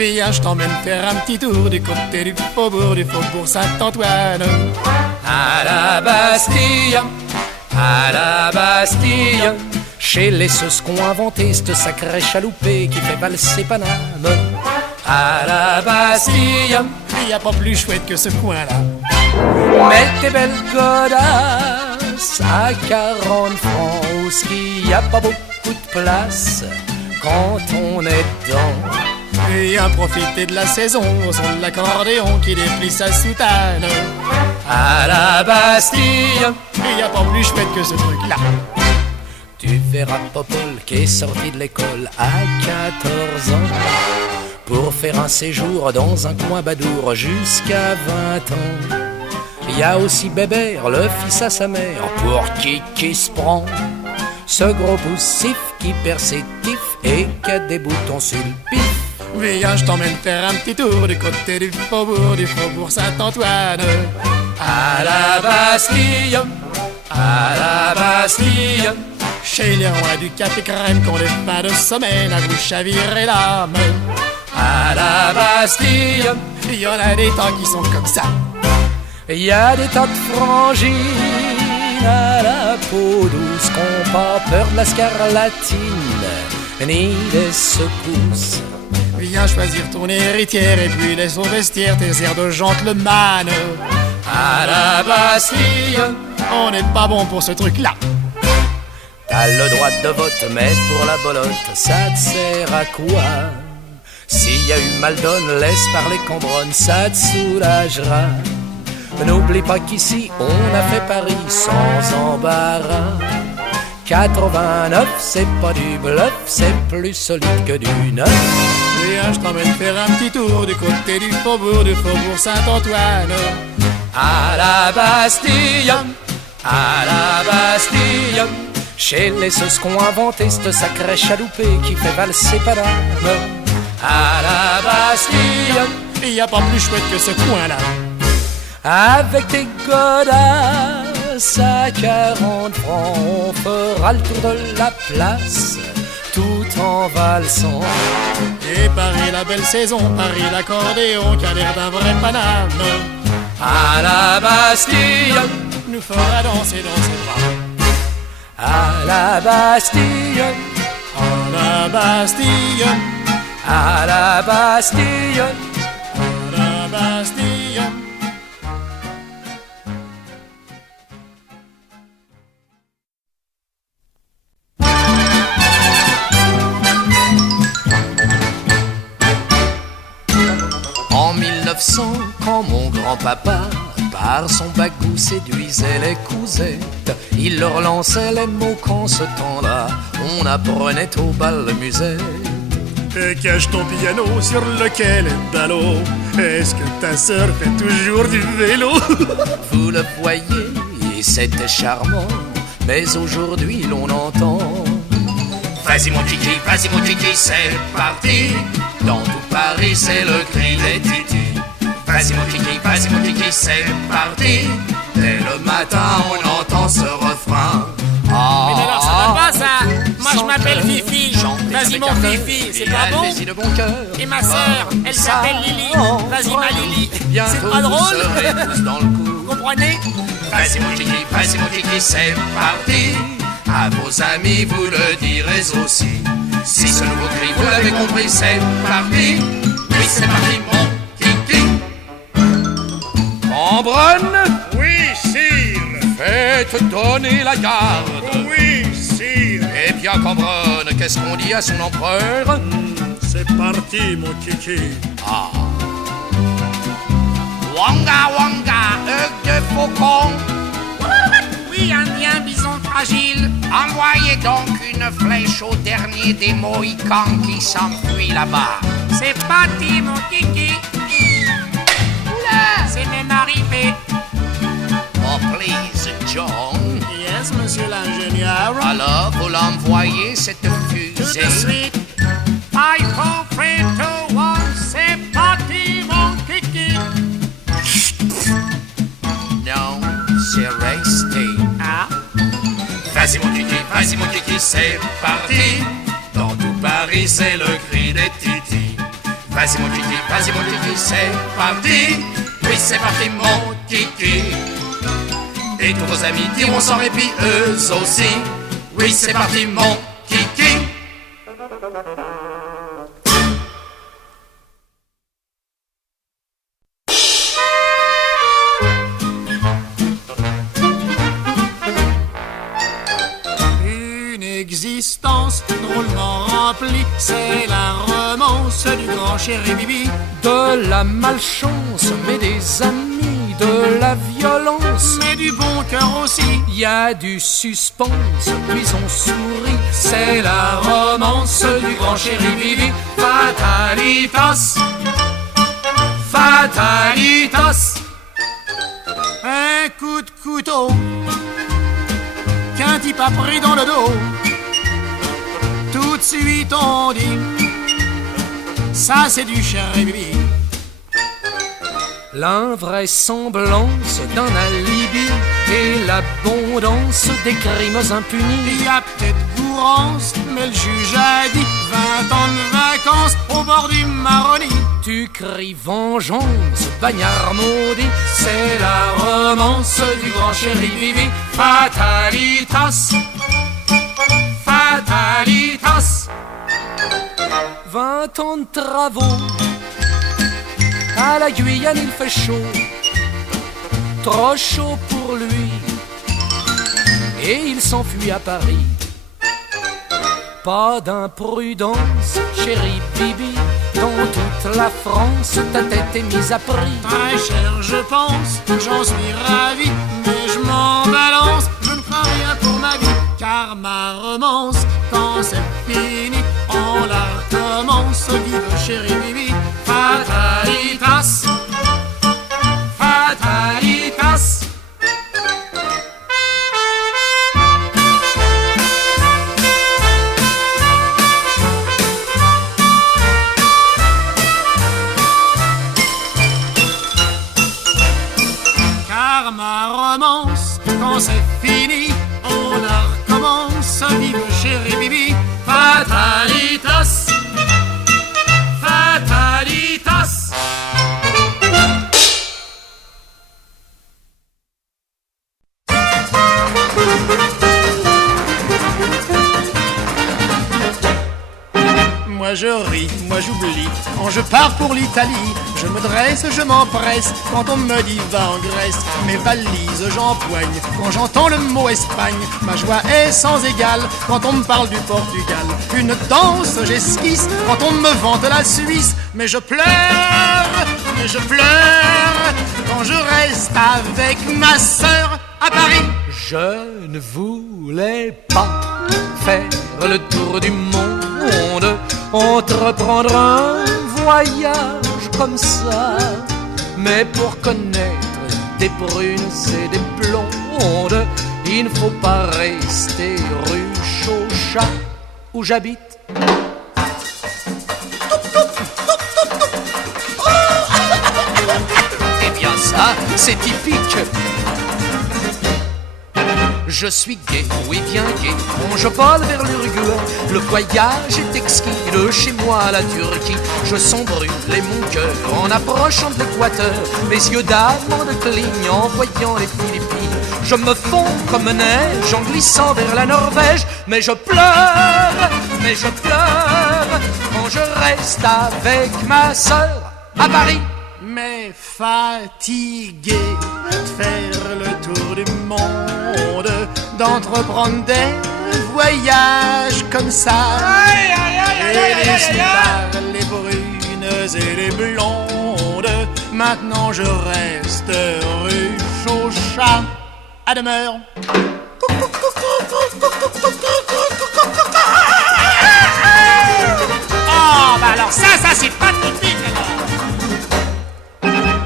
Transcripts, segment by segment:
Viens, je t'emmène faire un petit tour du côté du faubourg Saint-Antoine. À la Bastille, chez les ceux qu'ont inventé cette sacrée chaloupée qui fait valser Paname. À la Bastille, il n'y a pas plus chouette que ce coin-là. Mets tes belles godasses à 40 francs, où il n'y a pas beaucoup de place quand on est dedans. Viens profiter de la saison au son de l'accordéon qui déplie sa soutane. À la Bastille, il n'y a pas plus chouette que ce truc-là. Tu verras Popol qui est sorti de l'école à 14 ans pour faire un séjour dans un coin badour jusqu'à 20 ans. Il y a aussi Bébert, le fils à sa mère, pour qui se prend ce gros poussif qui perd ses tifs et qui a des boutons sur le pif. Viens, je t'emmène faire un petit tour du côté du faubourg Saint-Antoine. À la Bastille, chez les rois du café crème qu'on les fins de semaine à vous chavirer l'âme. À la Bastille, il y en a des temps qui sont comme ça. Il y a des tas de frangines à la peau douce qu'ont pas peur de la scarlatine ni des secousses. Viens choisir ton héritière et puis laisse au vestiaire tes airs de gentleman. À la Bastille, on n'est pas bon pour ce truc-là. T'as le droit de vote, mais pour la bolotte, ça te sert à quoi? S'il y a eu mal donne, laisse parler Cambronne, ça te soulagera. N'oublie pas qu'ici, on a fait Paris sans embarras. 89, c'est pas du bluff, c'est plus solide que du neuf. Viens, je t'emmène faire un petit tour du côté du faubourg Saint-Antoine. À la Bastille, chez les ceux qu'ont inventé cette sacrée chaloupée qui fait valser Paname. À la Bastille, il n'y a pas plus chouette que ce coin-là. Avec tes godasses à 40 francs, on fera le tour de la place tout en valsant. Et Paris la belle saison, Paris l'accordéon qui a l'air d'un vrai Paname. À la Bastille, nous fera danser dans ses bras. À la Bastille, à la Bastille, à la Bastille, à la Bastille. En 1900, quand mon grand-papa par son bagou séduisait les cousettes, il leur lançait les mots qu'en ce temps-là on apprenait au bal musette. Et cache ton piano sur lequel est Dallot. Est-ce que ta sœur fait toujours du vélo? Vous le voyez, c'était charmant, mais aujourd'hui l'on entend: vas-y mon kiki, c'est parti. Dans tout Paris c'est le cri des titis. Vas-y mon kiki, c'est parti. Dès le matin on entend ce refrain. Mais alors ça va pas ça. Moi je m'appelle Fifi. Vas-y mon Fifi, c'est pas bon? De bon cœur. Et ma sœur, elle s'appelle Lily. Vas-y ma Lily. C'est pas drôle? Vous serez tous dans le coup. Vous comprenez? Vas-y mon kiki, c'est parti. À vos amis vous le direz aussi. Si ce nouveau cri vous l'avez compris, c'est parti. Oui c'est parti mon kiki. Cambronne? Oui, sire. Faites donner la garde. Oui, sire. Eh bien Cambronne, qu'est-ce qu'on dit à son empereur? C'est parti, mon kiki. Ah. Wanga wanga, œuf de faucon. Oui, indien, bison fragile. Envoyez donc une flèche au dernier des Mohicans qui s'enfuit là-bas. C'est parti mon kiki. Oula, c'est même arrivé. Oh please, John. Yes, monsieur l'ingénieur. Alors, vous l'envoyez cette Tout fusée? de suite. 5, 4, 3, 2, 1, c'est parti mon kiki. Non, c'est resté. Ah, Vas-y mon kiki, c'est parti. Dans tout Paris, c'est le cri des titis. Vas-y mon kiki, c'est parti. Oui, c'est parti mon kiki. Et tous vos amis diront sans répit, eux aussi. Oui, c'est parti mon kiki. Une existence drôlement remplie, c'est la romance du grand chéri Bibi. De la malchance, mais des amis, de la violence, Mais du bon cœur aussi. y a du suspense, puis on sourit. C'est la romance du grand chéri Bibi. Fatalitas, fatalitas. Un coup de couteau qu'un type a pris dans le dos. Tout de suite on dit, ça c'est du chéri Bibi. L'invraisemblance d'un alibi et l'abondance des crimes impunis. Il y a peut-être courance, mais le juge a dit 20 ans de vacances au bord du Maroni. Tu cries vengeance, bagnard maudit. C'est la romance du grand chéri Bibi. Fatalitas, fatalitas. 20 ans de travaux, à la Guyane il fait chaud, trop chaud pour lui, et il s'enfuit à Paris. Pas d'imprudence, chéri Bibi, dans toute la France ta tête est mise à prix. Très cher je pense, j'en suis ravi, mais je m'en balance, je ne crains rien pour ma vie. Car ma romance, quand c'est fini, on la recommence. Vive chéri Bibi, Fatalitas, fatalitas. car ma romance, quand c'est fini, on la recommence. Vive chéri Bibi, Fatalitas, fatalitas. Moi je ris, moi j'oublie, quand je pars pour l'Italie, je me dresse, je m'empresse, quand on me dit va en Grèce, mes valises j'empoigne, quand j'entends le mot Espagne, ma joie est sans égale, quand on me parle du Portugal, une danse j'esquisse, quand on me vante la Suisse, mais je pleure, quand je reste avec ma sœur à Paris. Je ne voulais pas faire le tour du monde, entreprendre un voyage comme ça, mais pour connaître des brunes et des blondes, il ne faut pas rester rue Chauchat où j'habite. Eh bien ça, c'est typique. Je suis gai, oui bien gai, quand je vole vers l'Uruguay. Le voyage est exquis, de chez moi à la Turquie. Je sens brûler mon cœur en approchant de l'équateur. Mes yeux d'amande clignent en voyant les Philippines. Je me fonds comme neige en glissant vers la Norvège. Mais je pleure quand je reste avec ma sœur à Paris. Mais fatigué de faire le tour du monde, d'entreprendre des voyages comme ça, et les stars, les brunes et les blondes, maintenant je reste rue Chauchat à demeure. Oh, bah alors ça c'est pas typique alors.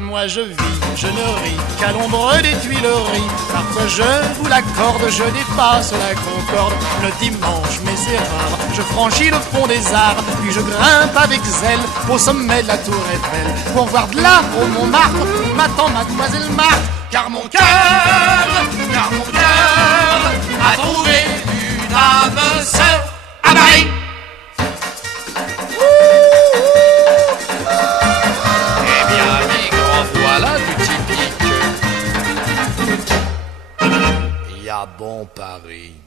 Moi je vis, je ne ris qu'à l'ombre des Tuileries. Parfois je vous l'accorde, je dépasse la Concorde. Le dimanche, mais c'est rare, je franchis le pont des Arts, puis je grimpe avec zèle au sommet de la Tour Eiffel, pour voir de là, au Montmartre, où m'attend Mademoiselle Marthe. Car mon cœur a trouvé une âme sœur à Paris. à bon Paris.